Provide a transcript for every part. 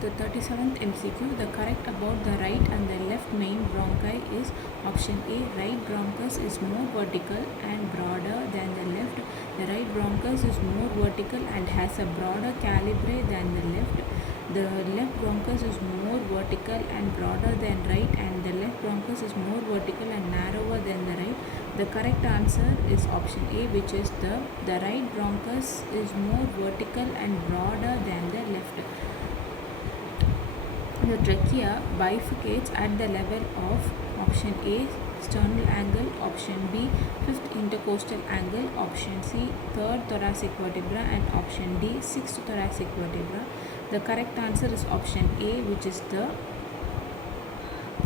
The 37th MCQ, the correct about the right and the left main bronchi is option A. Right bronchus is more vertical and broader than the left. The right bronchus is more vertical and has a broader calibre than the left. The left bronchus is more vertical and broader than right, and the left bronchus is more vertical and narrower than the right. The correct answer is option A, which is the right bronchus is more vertical and broader than the left. The trachea bifurcates at the level of option A, sternal angle, option B, fifth intercostal angle, option C, third thoracic vertebra, and option D, sixth thoracic vertebra. The correct answer is option A, which is the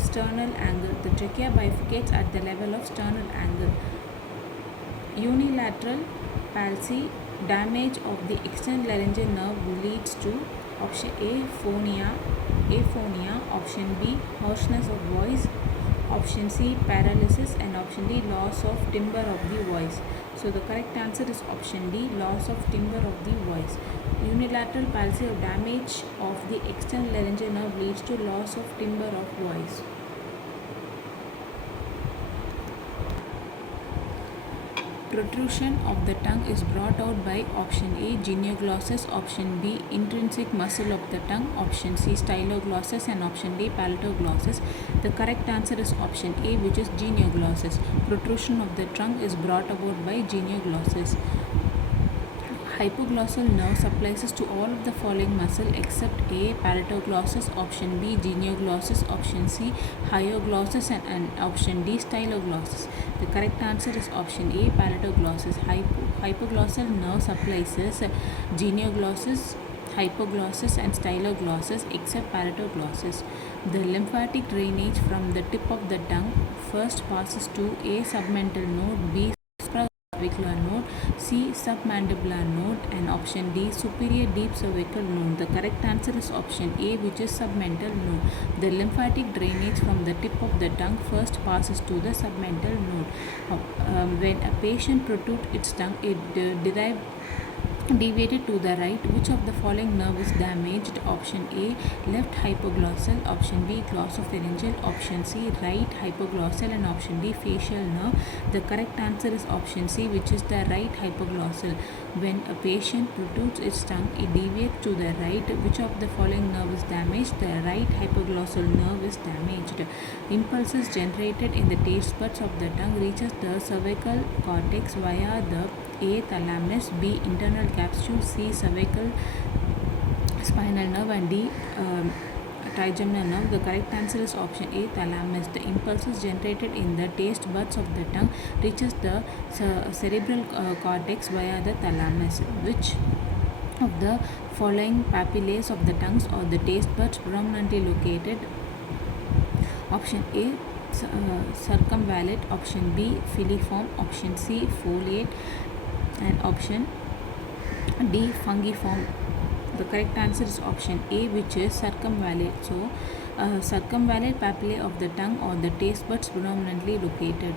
sternal angle. The trachea bifurcates at the level of sternal angle. Unilateral palsy, damage of the external laryngeal nerve leads to option A, aphonia, option B, harshness of voice, option C, paralysis, and option D, loss of timbre of the voice. So the correct answer is option D, loss of timbre of the voice. Unilateral palsy or damage of the external laryngeal nerve leads to loss of timbre of voice. Protrusion of the tongue is brought out by option A, genioglossus, option B, intrinsic muscle of the tongue, option C, styloglossus, and option D, palatoglossus. The correct answer is option A, which is genioglossus. Protrusion of the tongue is brought about by genioglossus. Hypoglossal nerve supplies to all of the following muscle except A, palatoglossus, option B, genioglossus, option C, hyoglossus, and option D, styloglossus. The correct answer is option A, palatoglossus. Hypoglossal nerve supplies genioglossus, hypoglossus, and styloglossus except palatoglossus. The lymphatic drainage from the tip of the tongue first passes to A, submental node, B, supraclavicular node, C, submandibular node, and option D, superior deep cervical node. The correct answer is option A, which is submental node. The lymphatic drainage from the tip of the tongue first passes to the submental node. When a patient protrudes its tongue, it deviated to the right. Which of the following nerve is damaged? Option A, left hypoglossal, option B, glossopharyngeal, option C, right hypoglossal, and option D, facial nerve. The correct answer is option C, which is the right hypoglossal. When a patient protrudes its tongue, it deviates to the right. Which of the following nerve is damaged? The right hypoglossal nerve is damaged. Impulses generated in the taste buds of the tongue reaches the cervical cortex via the A, thalamus, B, internal capsule, C, cervical spinal nerve, and D, trigeminal nerve. The correct answer is option A, thalamus. The impulses generated in the taste buds of the tongue reaches the cerebral cortex via the thalamus. Which of the following papillae of the tongues or the taste buds prominently located? Option A, circumvallate, option B, filiform, option C, foliate, and option D, fungiform. The correct answer is option A, which is circumvallate. So, circumvallate papillae of the tongue or the taste buds predominantly located.